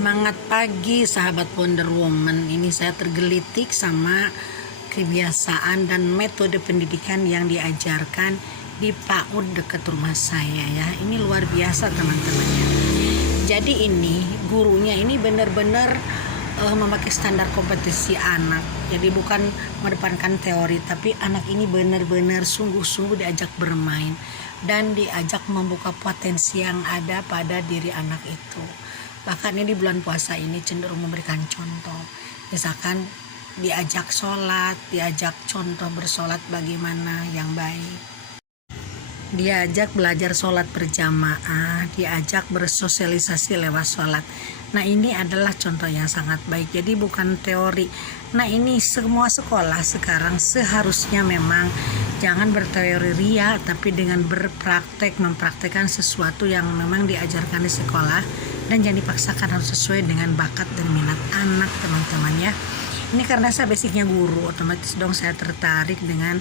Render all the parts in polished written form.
Semangat pagi sahabat Wonder Woman. Ini saya tergelitik sama kebiasaan dan metode pendidikan yang diajarkan di PAUD dekat rumah saya ya. Ini luar biasa teman-temannya. Jadi ini gurunya ini benar-benar memakai standar kompetisi anak. Jadi bukan mengedepankan teori, tapi anak ini benar-benar sungguh-sungguh diajak bermain dan diajak membuka potensi yang ada pada diri anak itu. Bahkan ini di bulan puasa ini cenderung memberikan contoh. Misalkan diajak sholat, diajak contoh bersolat bagaimana yang baik. Diajak belajar sholat berjamaah, diajak bersosialisasi lewat sholat. Nah ini adalah contoh yang sangat baik, jadi bukan teori. Nah ini semua sekolah sekarang seharusnya memang jangan berteori ria, tapi dengan berpraktek, mempraktekkan sesuatu yang memang diajarkan di sekolah. Dan jangan dipaksakan, harus sesuai dengan bakat dan minat anak teman-teman ya. Ini karena saya basicnya guru, otomatis dong saya tertarik dengan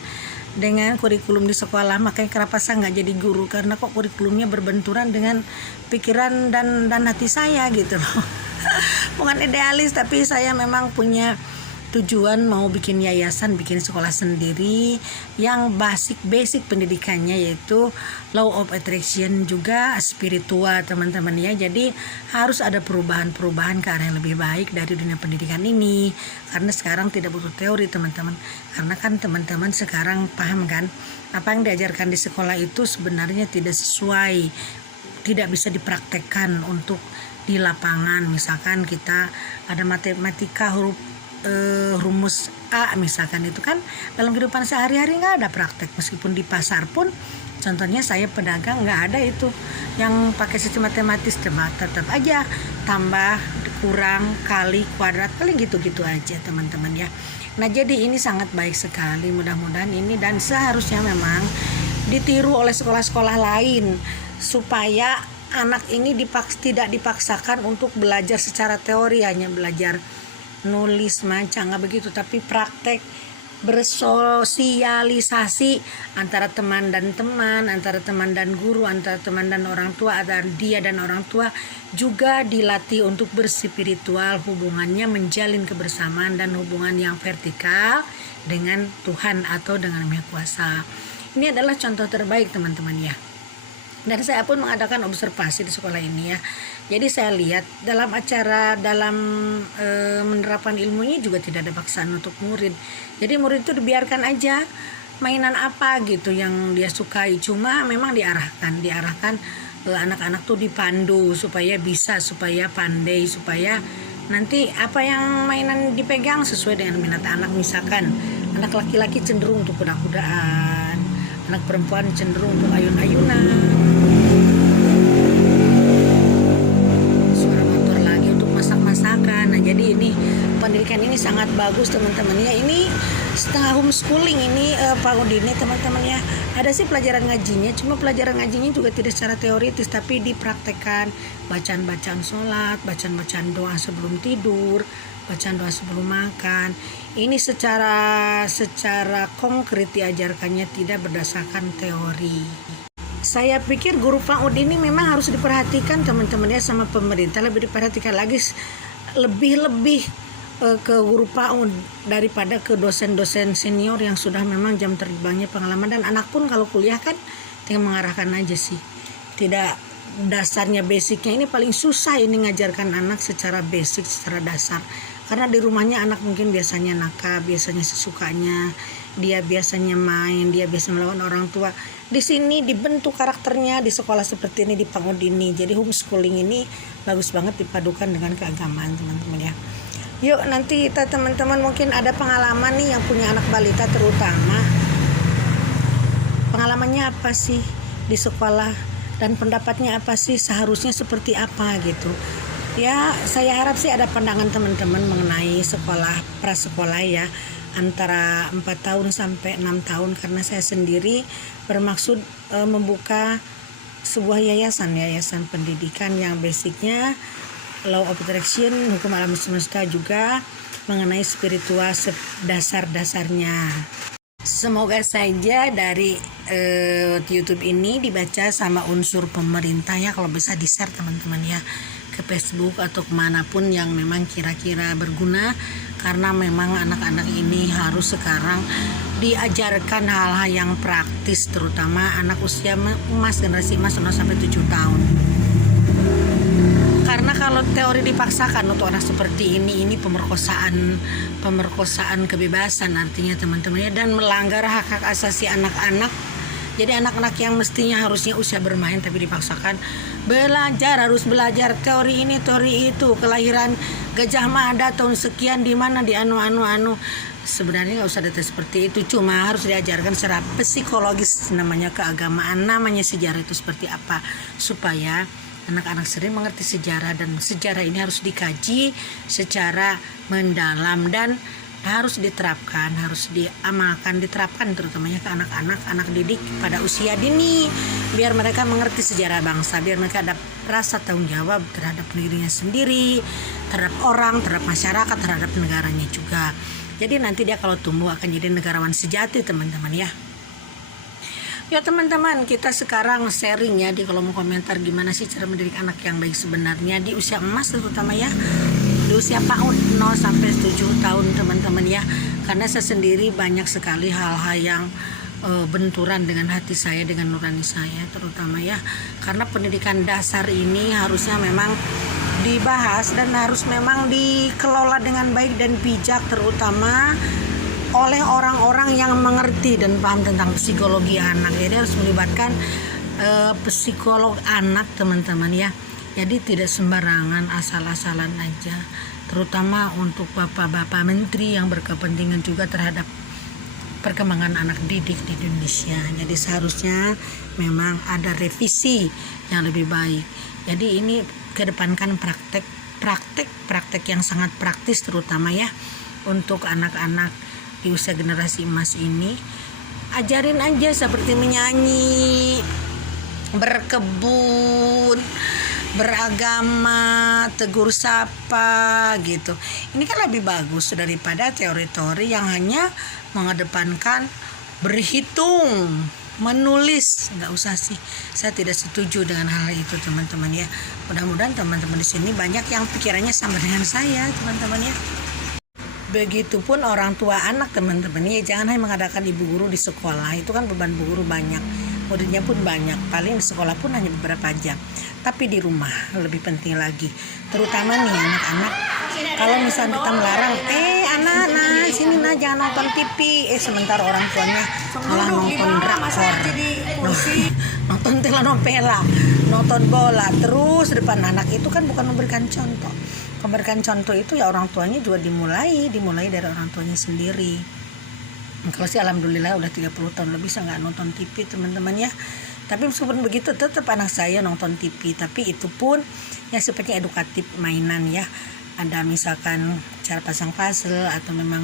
kurikulum di sekolah. Makanya kenapa saya nggak jadi guru, karena kok kurikulumnya berbenturan dengan pikiran dan hati saya gitu loh. Bukan idealis, tapi saya memang punya tujuan mau bikin yayasan, bikin sekolah sendiri yang basic pendidikannya yaitu law of attraction, juga spiritual teman-teman ya. Jadi harus ada perubahan ke arah yang lebih baik dari dunia pendidikan ini, karena sekarang tidak butuh teori teman-teman. Karena kan teman-teman sekarang paham kan, apa yang diajarkan di sekolah itu sebenarnya tidak sesuai, tidak bisa dipraktekkan untuk di lapangan. Misalkan kita ada matematika rumus A misalkan, itu kan dalam kehidupan sehari-hari nggak ada praktek. Meskipun di pasar pun, contohnya saya pedagang, nggak ada itu yang pakai sistem matematis, tetap aja tambah, kurang, kali, kuadrat, paling gitu-gitu aja teman-teman ya. Nah jadi ini sangat baik sekali, mudah-mudahan ini dan seharusnya memang ditiru oleh sekolah-sekolah lain supaya anak ini tidak dipaksakan untuk belajar secara teori, hanya belajar nulis maca, nggak begitu, tapi praktek bersosialisasi antara teman dan teman, antara teman dan guru, antara teman dan orang tua, antara dia dan orang tua juga dilatih untuk berspiritual, hubungannya menjalin kebersamaan dan hubungan yang vertikal dengan Tuhan atau dengan Maha Kuasa. Ini adalah contoh terbaik teman-teman ya. Dan saya pun mengadakan observasi di sekolah ini ya. Jadi saya lihat dalam menerapkan ilmunya juga tidak ada paksaan untuk murid. Jadi murid itu dibiarkan aja mainan apa gitu yang dia sukai. Cuma memang diarahkan anak-anak tuh dipandu supaya bisa, supaya pandai, supaya nanti apa yang mainan dipegang sesuai dengan minat anak. Misalkan anak laki-laki cenderung untuk kuda-kudaan, anak perempuan cenderung untuk ayun-ayunan, suara motor lagi untuk masak-masakan. Nah jadi ini pendidikan ini sangat bagus teman-teman ya. Ini setengah homeschooling ini PAUD ini teman-teman ya. Ada sih pelajaran ngajinya, cuma pelajaran ngajinya juga tidak secara teoritis, tapi dipraktekkan. Bacaan-bacaan sholat, bacaan-bacaan doa sebelum tidur, bacaan doa sebelum makan. Ini secara konkret diajarkannya, tidak berdasarkan teori. Saya pikir guru PAUD ini memang harus diperhatikan teman-teman ya, sama pemerintah lebih diperhatikan lagi, lebih ke guru PAUD daripada ke dosen-dosen senior yang sudah memang jam terbangnya pengalaman. Dan anak pun kalau kuliah kan tinggal mengarahkan aja sih, tidak dasarnya, basicnya ini paling susah ini ngajarkan anak secara basic, secara dasar. Karena di rumahnya anak mungkin biasanya nakal, biasanya sesukanya, dia biasanya main, dia biasa melawan orang tua. Di sini dibentuk karakternya di sekolah seperti ini, di PAUD ini. Jadi homeschooling ini bagus banget dipadukan dengan keagamaan teman-teman ya. Yuk nanti kita teman-teman mungkin ada pengalaman nih yang punya anak balita terutama. Pengalamannya apa sih di sekolah dan pendapatnya apa sih, seharusnya seperti apa gitu. Ya saya harap sih ada pandangan teman-teman mengenai sekolah prasekolah ya, antara 4 tahun sampai 6 tahun, karena saya sendiri bermaksud membuka sebuah yayasan pendidikan yang basicnya law of attraction, hukum alam semesta, juga mengenai spiritual dasar-dasarnya. Semoga saja dari YouTube ini dibaca sama unsur pemerintah ya, kalau bisa di-share teman-teman ya ke Facebook atau kemanapun yang memang kira-kira berguna, karena memang anak-anak ini harus sekarang diajarkan hal-hal yang praktis, terutama anak usia emas, generasi emas 0 sampai 7 tahun. Karena kalau teori dipaksakan untuk anak seperti ini pemerkosaan kebebasan artinya teman-teman ya, dan melanggar hak-hak asasi anak-anak. Jadi anak-anak yang mestinya harusnya usia bermain tapi dipaksakan harus belajar teori ini, teori itu, kelahiran Gajah Mada tahun sekian di mana, di anu. Sebenarnya nggak usah detail seperti itu, cuma harus diajarkan secara psikologis, namanya keagamaan, namanya sejarah itu seperti apa, supaya anak-anak sering mengerti sejarah, dan sejarah ini harus dikaji secara mendalam dan harus diterapkan, harus diamalkan, diterapkan terutamanya ke anak-anak, anak didik pada usia dini, biar mereka mengerti sejarah bangsa, biar mereka ada rasa tanggung jawab terhadap negerinya sendiri, terhadap orang, terhadap masyarakat, terhadap negaranya juga. Jadi nanti dia kalau tumbuh akan jadi negarawan sejati teman-teman ya. Ya teman-teman, kita sekarang sharing ya di kolom komentar gimana sih cara mendidik anak yang baik sebenarnya di usia emas, terutama ya di usia PAUD 0 sampai 7 tahun teman-teman ya. Karena saya sendiri banyak sekali hal-hal yang benturan dengan hati saya, dengan nurani saya terutama ya. Karena pendidikan dasar ini harusnya memang dibahas dan harus memang dikelola dengan baik dan bijak, terutama oleh orang-orang yang mengerti dan paham tentang psikologi anak. Jadi harus melibatkan psikolog anak teman-teman ya. Jadi tidak sembarangan asal-asalan aja, terutama untuk bapak-bapak menteri yang berkepentingan juga terhadap perkembangan anak didik di Indonesia. Jadi seharusnya memang ada revisi yang lebih baik. Jadi ini kedepankan praktek yang sangat praktis terutama ya untuk anak-anak di usia generasi emas ini. Ajarin aja seperti menyanyi, berkebun, beragama, tegur sapa gitu. Ini kan lebih bagus daripada teori-teori yang hanya mengedepankan berhitung, menulis. Nggak usah sih, saya tidak setuju dengan hal itu teman-teman ya. Mudah-mudahan teman-teman di sini banyak yang pikirannya sama dengan saya teman-teman ya. Begitupun orang tua anak teman-teman ya, jangan hanya mengadakan ibu guru di sekolah, itu kan beban bu guru banyak, muridnya pun banyak, paling di sekolah pun hanya beberapa jam. Tapi di rumah lebih penting lagi, terutama nih anak-anak. Kalau misalnya kita melarang, anak-anak sini nah jangan nonton TV, sementara orang tuanya malah nonton drakor, nonton telenovela, nonton bola terus depan anak. Itu kan bukan memberikan contoh. Memberikan contoh itu ya orang tuanya juga dimulai dari orang tuanya sendiri. Kalau sih alhamdulillah udah 30 tahun lebih saya nggak nonton TV teman-teman ya. Tapi meskipun begitu tetap anak saya nonton TV, tapi itu pun yang sifatnya edukatif, mainan ya. Ada misalkan cara pasang puzzle atau memang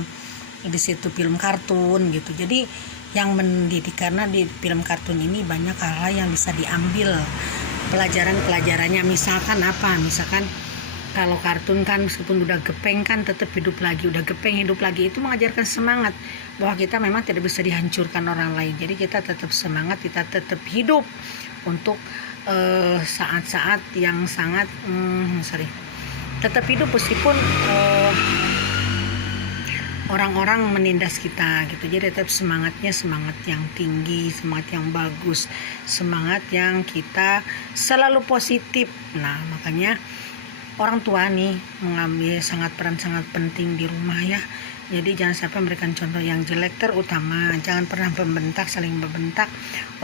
di situ film kartun gitu. Jadi yang mendidik, karena di film kartun ini banyak hal-hal yang bisa diambil pelajarannya. Misalkan apa? Misalkan kalau kartun kan meskipun udah gepeng kan tetap hidup lagi, udah gepeng hidup lagi, itu mengajarkan semangat bahwa kita memang tidak bisa dihancurkan orang lain. Jadi kita tetap semangat, kita tetap hidup untuk saat-saat yang sangat tetap hidup meskipun orang-orang menindas kita gitu. Jadi tetap semangatnya semangat yang tinggi, semangat yang bagus, semangat yang kita selalu positif. Nah makanya orang tua nih mengambil peran sangat penting di rumah ya. Jadi jangan sampai memberikan contoh yang jelek, terutama jangan pernah membentak, saling membentak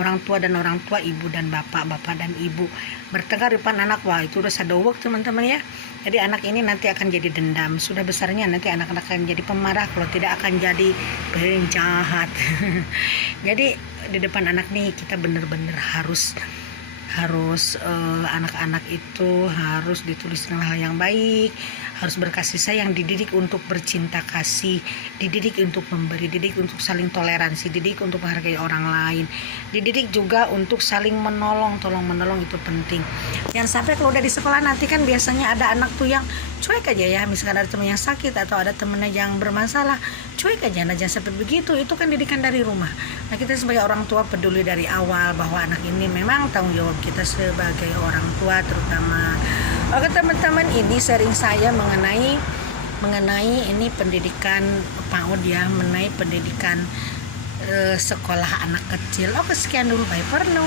orang tua dan orang tua, ibu dan bapak dan ibu. Bertengkar depan anak, wah itu udah sadowok teman-teman ya. Jadi anak ini nanti akan jadi dendam, sudah besarnya nanti anak-anak akan jadi pemarah, kalau tidak akan jadi penjahat. Jadi di depan anak nih kita benar-benar harus anak-anak itu harus ditulis dengan hal yang baik, harus berkasih sayang, dididik untuk bercinta kasih, dididik untuk memberi, dididik untuk saling toleransi, dididik untuk menghargai orang lain, dididik juga untuk saling tolong menolong itu penting. Jangan sampai kalau udah di sekolah nanti kan biasanya ada anak tuh yang cuek aja ya. Misalkan ada teman yang sakit atau ada temennya yang bermasalah, cuek aja. Nah jangan seperti begitu, itu kan didikan dari rumah. Nah kita sebagai orang tua peduli dari awal bahwa anak ini memang tanggung jawab kita sebagai orang tua terutama. Oke teman-teman, ini sharing saya mengenai ini pendidikan PAUD ya, mengenai pendidikan sekolah anak kecil. Oke sekian dulu, bye for now.